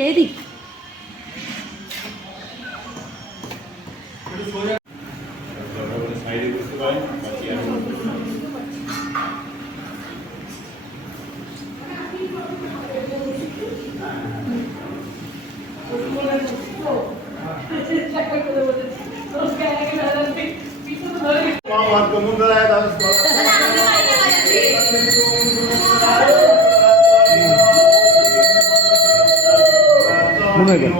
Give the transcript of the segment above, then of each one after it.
এদিক মনে হয় কেন?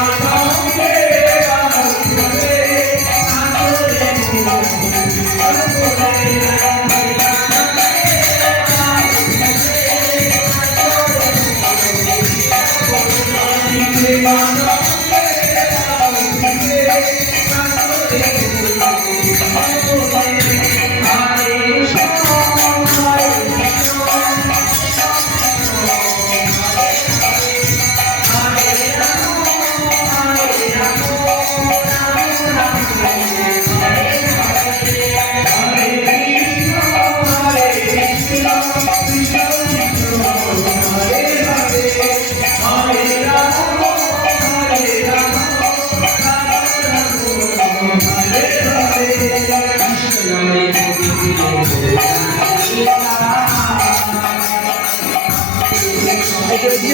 Father.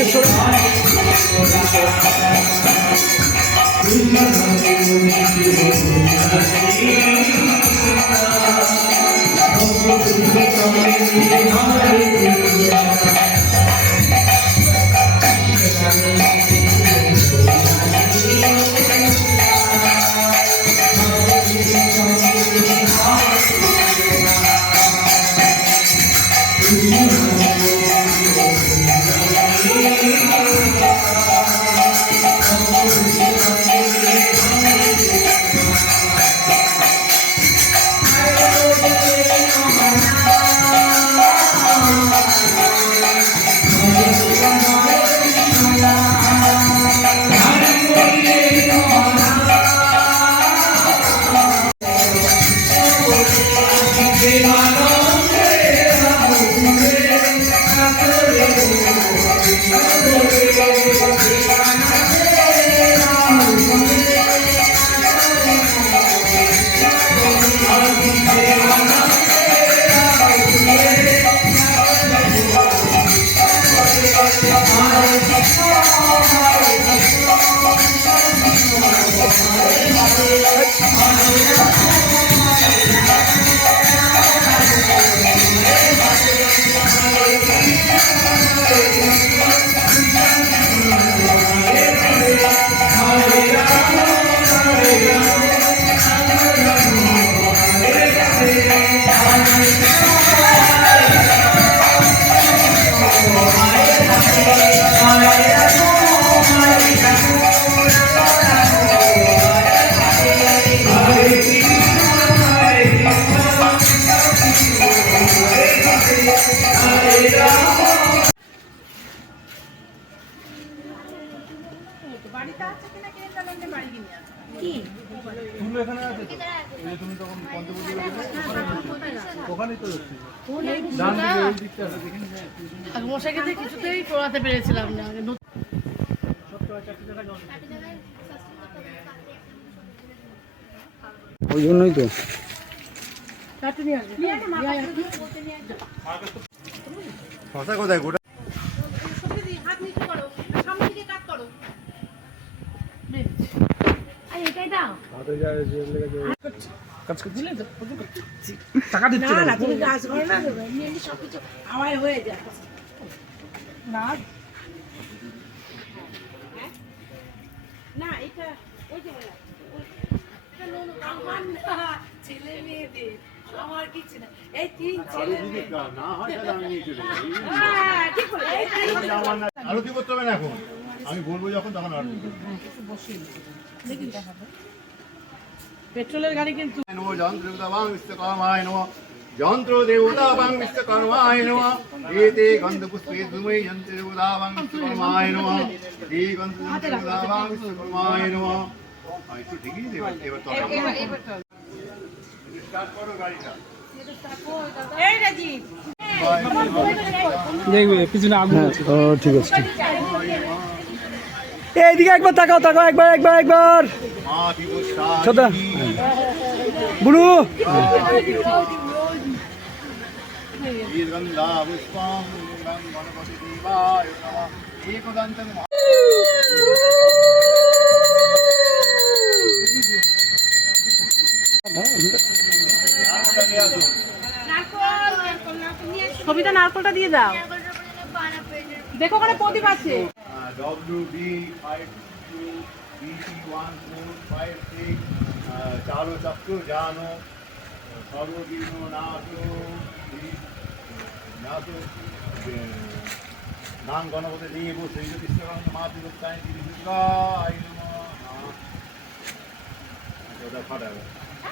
একটু এদিকে সরে দিয়ে কিছুতেই পড়াতে পেরেছিলাম না। ওই জন্যই তো। শশা কোথায় গোটা কাজ টাকা দিচ্ছি না না তুমি কাজ করো না এমনি এমনি সব কিছু হাওয়ায় হয়ে যায় না না এটা ওই যে আমার না, ছেলে মেয়েদের আমার কিছু না। এই তিন ছেলে মেয়ে। হ্যাঁ, ঠিক বলেছ, এই তিন- আরতি করতে হবে না এখন। আমি বলব যখন তখন আরতি করতে পেট্রোলের গাড়ি কিন্তু নমো যন্ত্রদেবতাবাং বিশ্বকর্মায় নমঃ। যন্ত্র দেবতাবাং বিশ্বকর্মায় নমঃ। এতে গন্ধপুষ্পে ধুমৈ যন্ত্র দেবতাবাং বিশ্বকর্মায় নমঃ। দেবতাবাং বিশ্বকর্মায় একটু ঠিকই দেবে এবার তো ঠিক আছে এইদিকে একবার তাকাও তাকাও একবার একবার একবার। সদা গন্ধা পুষ্পম নারকলটা দিয়ে দাও। দেখো ওখানে প্রদীপ আছে। জানো নাম গণপতি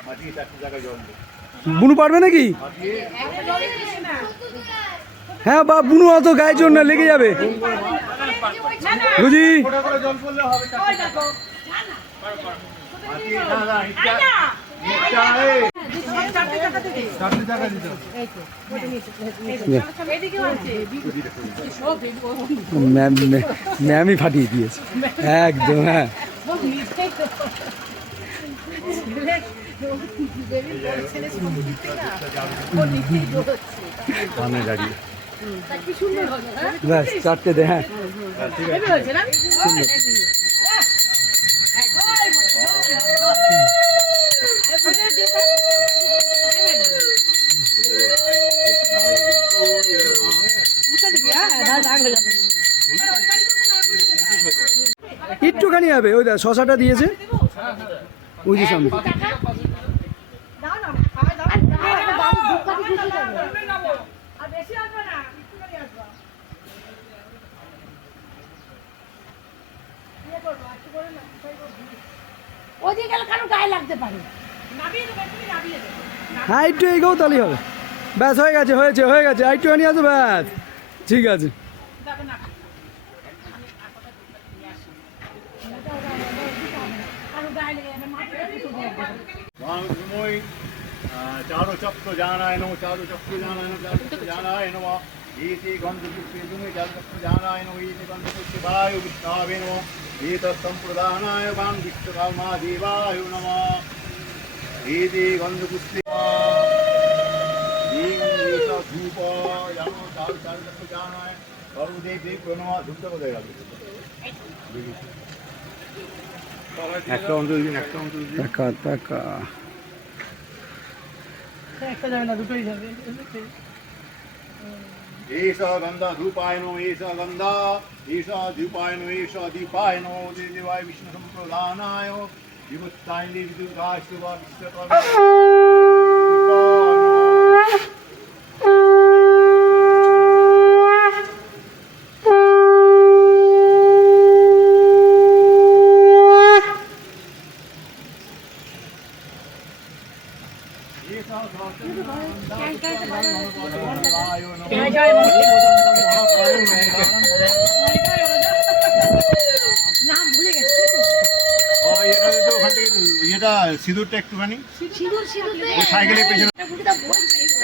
মাতৃ দেবে বুনু পারবে নাকি হ্যাঁ বা বুনু অত গায়ের জন্য লেগে যাবে। বুঝি? ম্যামই ফাটিয়ে দিয়েছে। একদম হ্যাঁ। ছেলে ব্যাস চারটে দে হ্যাঁ। একটুখানি হবে ওই দেখ শশাটা দিয়েছে। যে সামনে ওদিকে গেলে কারও গায়ে লাগতে পারে হ্যাঁ একটু এগোও তাহলেই হবে ব্যাস হয়ে গেছে হয়েছে হয়ে গেছে আর একটুখানি আছে ব্যাস ঠিক আছে কারো গায়ে লেগে যাবে মাটিতে পুঁতে দেবে। वाङ्मय चारुचक्र जानाय नमो चारुचक्र जानाय नमो चारुचक्र जानाय नमः एते गन्धपुष्पे दुमे चारुचक्र जानाय नमो एते गन्धपुष्पे वायु विष्णावे नमः एतत्सम्प्रदानाय वां विष्णुकामा देवाय नमः एते गन्धपुष्पे আর কারোর কাছে যাওয়া নয় সর্বদেব দেব প্রণব ঢুকতে কোথায় গেল? একটা অন্তর দিন একটা অন্তর দিন। টাকা টাকা। একটা যাবে না দুটোই যাবে। দে।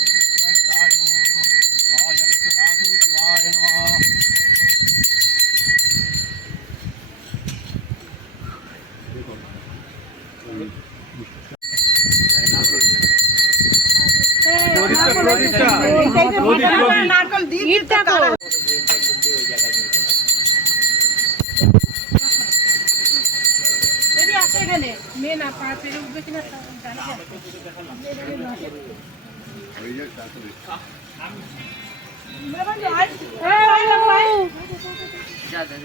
পেরে উঠবে কিনা।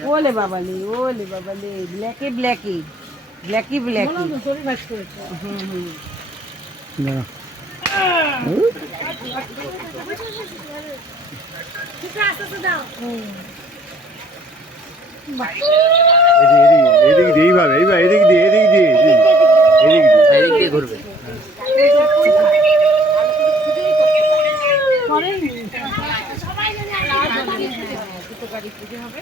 ওলে বাবালি ওলে বাবালি ব্ল্যাকি ব্ল্যাকি ব্ল্যাকি ব্ল্যাকি এদিক দিয়ে এইভাবে এইভাবে এদিক দিয়ে এদিক হবে?